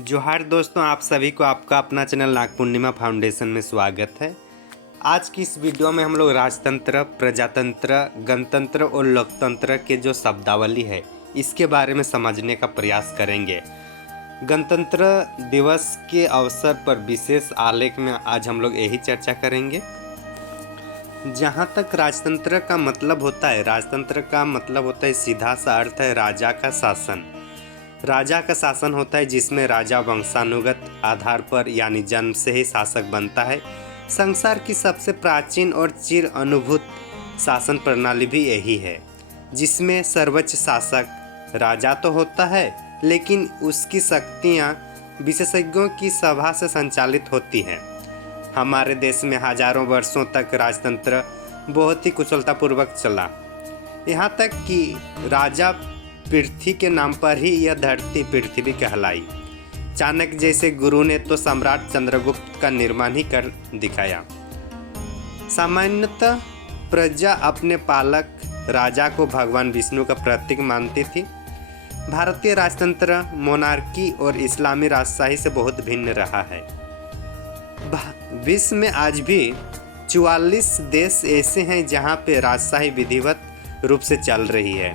जोहार दोस्तों, आप सभी को आपका अपना चैनल नाग पूर्णिमा फाउंडेशन में स्वागत है। आज की इस वीडियो में हम लोग राजतंत्र, प्रजातंत्र, गणतंत्र और लोकतंत्र के जो शब्दावली है इसके बारे में समझने का प्रयास करेंगे। गणतंत्र दिवस के अवसर पर विशेष आलेख में आज हम लोग यही चर्चा करेंगे। जहाँ तक राजतंत्र का मतलब होता है, राजतंत्र का मतलब होता है, सीधा सा अर्थ है राजा का शासन। राजा का शासन होता है जिसमें राजा वंशानुगत आधार पर यानी जन्म से ही शासक बनता है। संसार की सबसे प्राचीन और चिर अनुभूत शासन प्रणाली भी यही है, जिसमें सर्वोच्च शासक राजा तो होता है, लेकिन उसकी शक्तियाँ विशेषज्ञों की सभा से संचालित होती हैं। हमारे देश में हजारों वर्षों तक राजतंत्र बहुत ही कुशलतापूर्वक चला, यहाँ तक कि राजा पृथ्वी के नाम पर ही यह धरती पृथ्वी कहलाई। चाणक्य जैसे गुरु ने तो सम्राट चंद्रगुप्त का निर्माण ही कर दिखाया। सामान्यतः प्रजा अपने पालक राजा को भगवान विष्णु का प्रतीक मानती थी। भारतीय राजतंत्र मोनार्की और इस्लामी राजशाही से बहुत भिन्न रहा है। विश्व में आज भी 44 देश ऐसे हैं जहां पे राजशाही विधिवत रूप से चल रही है।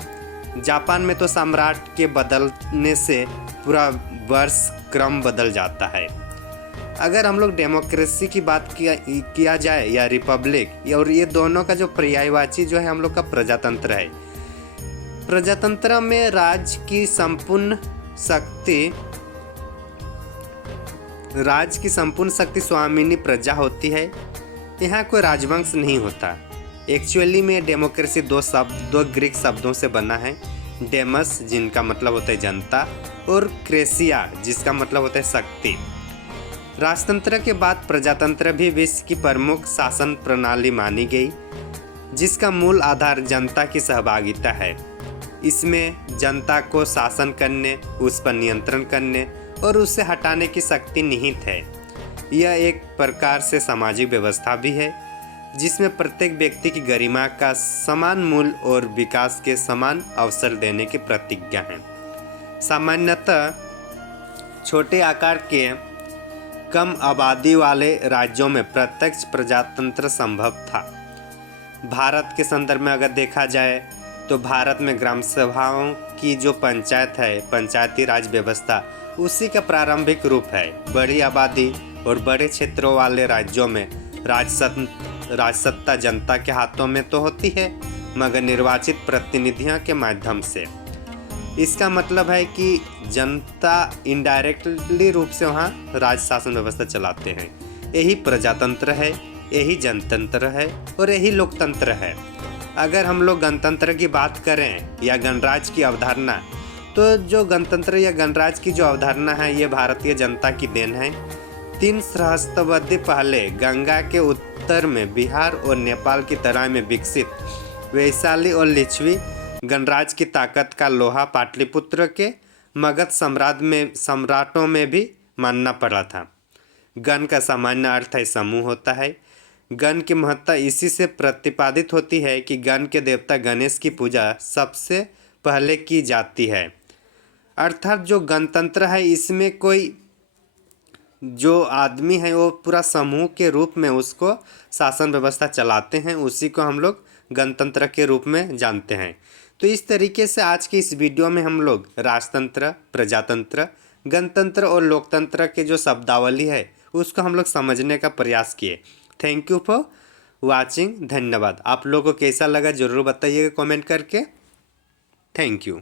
जापान में तो सम्राट के बदलने से पूरा वर्ष क्रम बदल जाता है। अगर हम लोग डेमोक्रेसी की बात किया जाए या रिपब्लिक, और ये दोनों का जो पर्यायवाची जो है हम लोग का प्रजातंत्र है। प्रजातंत्र में राज की संपूर्ण शक्ति स्वामिनी प्रजा होती है। यहाँ कोई राजवंश नहीं होता। एक्चुअली में डेमोक्रेसी दो ग्रीक शब्दों से बना है। डेमस जिनका मतलब होता है जनता, और क्रेसिया जिसका मतलब होता है शक्ति। राजतंत्र के बाद प्रजातंत्र भी विश्व की प्रमुख शासन प्रणाली मानी गई, जिसका मूल आधार जनता की सहभागिता है। इसमें जनता को शासन करने, उस पर नियंत्रण करने और उसे हटाने की शक्ति निहित है। यह एक प्रकार से सामाजिक व्यवस्था भी है, जिसमें प्रत्येक व्यक्ति की गरिमा का समान मूल्य और विकास के समान अवसर देने की प्रतिज्ञा है। सामान्यतः छोटे आकार के कम आबादी वाले राज्यों में प्रत्यक्ष प्रजातंत्र संभव था। भारत के संदर्भ में अगर देखा जाए तो भारत में ग्राम सभाओं की जो पंचायत है, पंचायती राज व्यवस्था, उसी का प्रारंभिक रूप है। बड़ी आबादी और बड़े क्षेत्रों वाले राज्यों में राजसत्ता जनता के हाथों में तो होती है, मगर निर्वाचित प्रतिनिधियों के माध्यम से। इसका मतलब है कि जनता इनडायरेक्टली रूप से वहाँ राज शासन व्यवस्था चलाते हैं। यही प्रजातंत्र है, यही जनतंत्र है और यही लोकतंत्र है। अगर हम लोग गणतंत्र की बात करें या गणराज्य की अवधारणा, तो जो गणतंत्र या गणराज्य की जो अवधारणा है ये भारतीय जनता की देन है। 3 सहस्राब्दी पहले गंगा के उत्तर में बिहार और नेपाल की तराई में विकसित वैशाली और लिच्छवी गणराज्य की ताकत का लोहा पाटलिपुत्र के मगध सम्राटों में भी मानना पड़ा था। गण का सामान्य अर्थ है समूह होता है। गण की महत्ता इसी से प्रतिपादित होती है कि गण के देवता गणेश की पूजा सबसे पहले की जाती है। अर्थात जो गणतंत्र है इसमें कोई जो आदमी है वो पूरा समूह के रूप में उसको शासन व्यवस्था चलाते हैं, उसी को हम लोग गणतंत्र के रूप में जानते हैं। तो इस तरीके से आज की इस वीडियो में हम लोग राजतंत्र, प्रजातंत्र, गणतंत्र और लोकतंत्र के जो शब्दावली है उसको हम लोग समझने का प्रयास किए। Thank you for watching. धन्यवाद। आप लोगों को कैसा लगा ज़रूर बताइएगा कमेंट करके। Thank you.